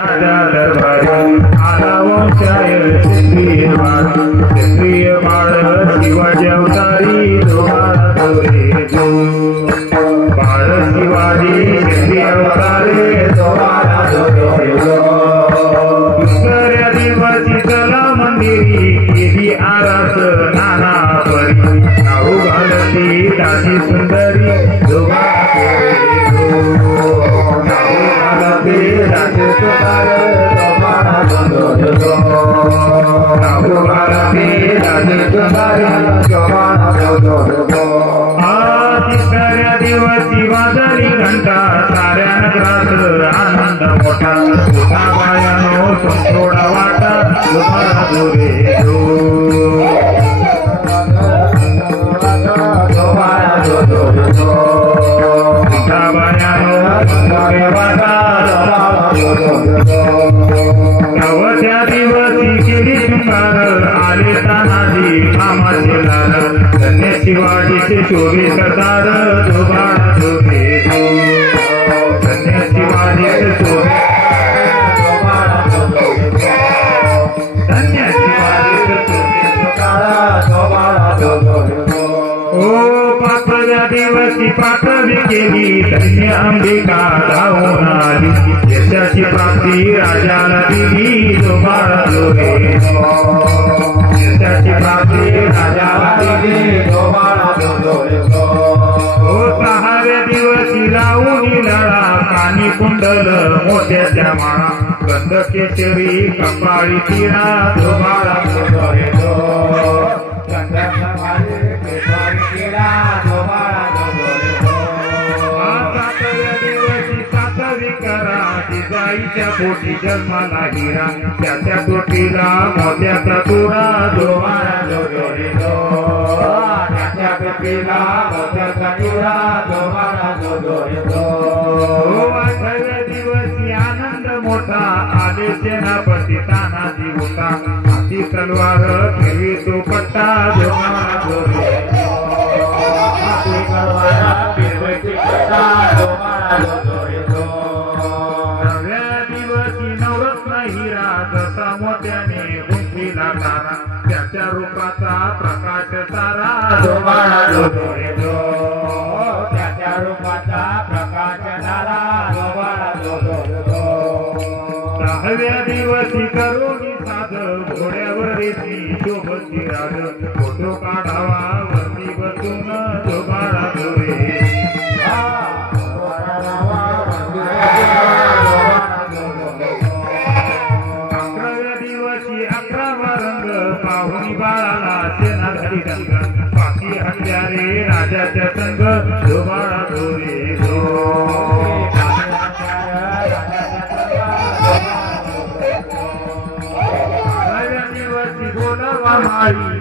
क्षत्रिय बाळ शिवाजी अवतारी बाळ शिवाजी क्षत्रिय अवतारे दुसऱ्या दिवशी चला मंदिरी केली आरास नाना परी नाव घालती दासी सुंदरी नाव घालते दासी तिसऱ्या दिवशी वाजली घंटा साऱ्या नगरात आनंद मोठा बायानो थोडा वाटा नवच्या दिवशी केली शृंगार आले तानाजी मामाचे लाल धन्य शिवाजीचे 24 तार धन्य शिवाजीचे 5व्या दिवशी पाठवी केली धन्य अंबिका धावून आली यशाची प्राप्ती राजाला दिली यशाची प्राप्ती राजाला दिली 6व्या दिवशी लावून लळा कानी कुंडल मोत्याच्या माळा गंध केशरी कपाळी तिळा धुबाळा जिजाईच्या पोटी जन्माला हिरा त्याच्या पोटीला मोत्याचा तुरा त्याच्या पोटीला मोत्याचा तुरा 8व्या दिवशी आनंद मोठा आले सेनापती तानाजी होता हाती तलवार ठेवी तो पट्टा मोत्याने गुंफीला तारा त्याच्या रूपाचा प्रकाश सारा त्याच्या रूपाचा प्रकाश सारा 10व्या दिवशी करोनी साध घोड्यावर रेती शोभती राज फोटो काढावा वरती बसून धोबाळा दोरे 11वा रंग पाहुणी बाळाला सेना घरी रंग पाठी हत्यारे राजाच्या संग धोबाळा दोरे 12व्या दिवशी बोलावा माळी